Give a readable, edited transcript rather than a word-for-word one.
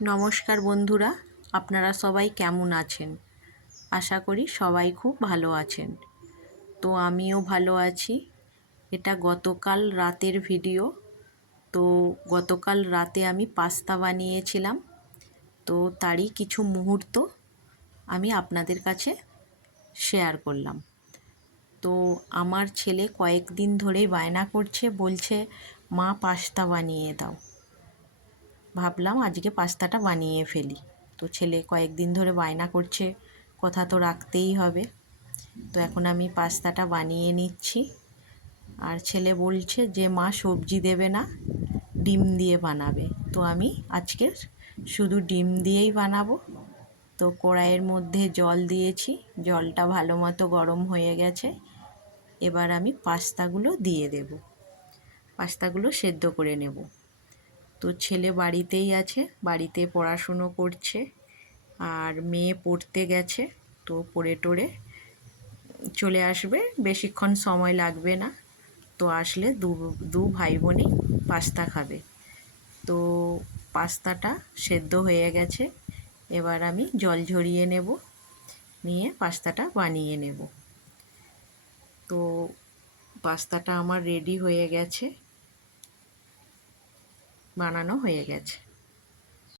নমস্কার বন্ধুরা, আপনারা সবাই কেমন আছেন? আশা করি সবাই খুব ভালো আছেন। তো আমিও ভালো আছি। এটা গতকাল রাতের ভিডিও। তো গতকাল রাতে আমি পাস্তা বানিয়েছিলাম। তো তারই কিছু মুহূর্ত আমি আপনাদের কাছে শেয়ার করলাম। তো আমার ছেলে কয়েকদিন ধরেই বায়না করছে, বলছে মা পাস্তা বানিয়ে দাও। ভাবলাম আজকে পাস্তাটা বানিয়ে ফেলি। তো ছেলে কয়েকদিন ধরে বায়না করছে, কথা তো রাখতেই হবে। তো এখন আমি পাস্তাটা বানিয়ে নিচ্ছি। আর ছেলে বলছে যে মা সবজি দেবে না, ডিম দিয়ে বানাবে। তো আমি আজকে শুধু ডিম দিয়েই বানাবো। তো কড়াইয়ের মধ্যে জল দিয়েছি, জলটা ভালো মতো গরম হয়ে গেছে। এবার আমি পাস্তাগুলো দিয়ে দেব, পাস্তাগুলো সেদ্ধ করে নেব। তো ছেলে বাড়িতেই আছে, বাড়িতে পড়াশুনো করছে। আর মেয়ে পড়তে গেছে, তো পড়ে টড়ে চলে আসবে, বেশিক্ষণ সময় লাগবে না। তো আসলে দু ভাই বোনই পাস্তা খাবে। তো পাস্তাটা সেদ্ধ হয়ে গেছে, এবার আমি জল ঝরিয়ে নেব, নিয়ে পাস্তাটা বানিয়ে নেব। তো পাস্তাটা আমার রেডি হয়ে গেছে, বানানো হয়ে গেছে।